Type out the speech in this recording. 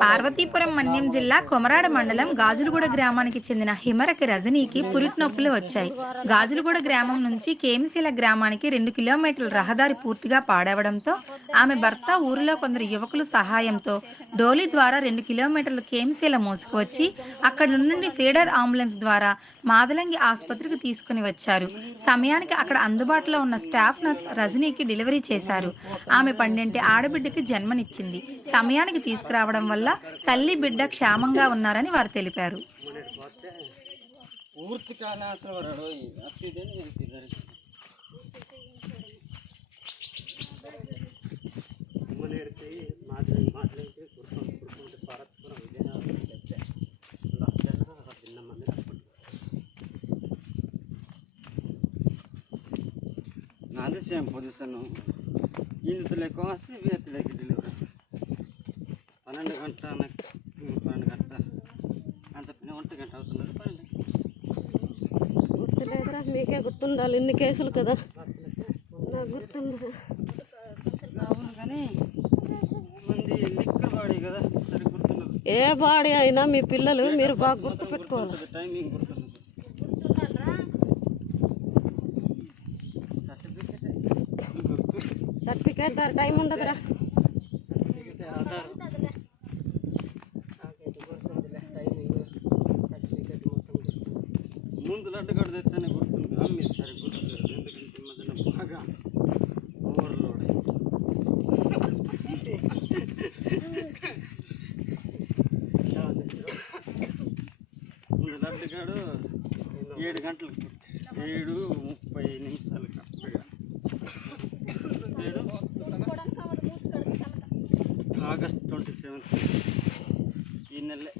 పార్వతీపురం మన్యం జిల్లా కొమరాడ మండలం గాజులగూడ గ్రామానికి చెందిన హిమరకి రజనీకి పురిటి నొప్పులు వచ్చాయి. గాజులగూడ గ్రామం నుంచి కేమిశీల గ్రామానికి రెండు కిలోమీటర్ల రహదారి పూర్తిగా పాడవడంతో ఆమె భర్త ఊరిలో కొందరు యువకులు సహాయంతో డోలీ ద్వారా రెండు కిలోమీటర్లు కేమిశీల మోసుకువచ్చి అక్కడి నుండి ఫీడర్ అంబులెన్స్ ద్వారా మాదలంగి ఆసుపత్రికి తీసుకుని వచ్చారు. సమయానికి అక్కడ అందుబాటులో ఉన్న స్టాఫ్ నర్స్ రజనీకి డెలివరీ చేశారు. ఆమె పండింటి ఆడబిడ్డకి జన్మనిచ్చింది. సమయానికి తీసుకురావడం వల్ల తల్లి బిడ్డ క్షేమంగా ఉన్నారని వారు తెలిపారు. పూర్తి సేమ్ పొజిషన్ ఇందులోకి వస్తే వేతులకి డెలివరీ పన్నెండు గంట పన్నెండు గంట అంత పని ఒంటి గంట అవుతున్నారు పన్నెండు. గుర్తులేదురా మీకే గుర్తుండాలి ఇన్ని కేసులు కదా. నాకు గుర్తుంది అవును కానీ మంది లిక్కర్ బాడీ కదా సరి గుర్తున్నారు ఏ బాడీ అయినా మీ పిల్లలు మీరు బాగా గుర్తు పెట్టుకోవాలి. టైమింగ్ గుర్తుంది సర్టిఫికెట్ గుర్తు సర్టిఫికేట్ దాని టైం ఉండదురా. సర్టిఫికెట్ ముందు లడ్డు కడ తెస్తేనే గుర్తుంది. అమ్మి సరే గుర్తుంది ఎందుకంటే మధ్యన బాగా ఓవర్లోడ్ ముందు లడ్డు కాడు ఏడు గంటలకు ಆಗಸ್ಟ್ ಟ್ವೆಂಟಿ ಸೆವೆನ್ ಹಿನ್ನೆಲೆ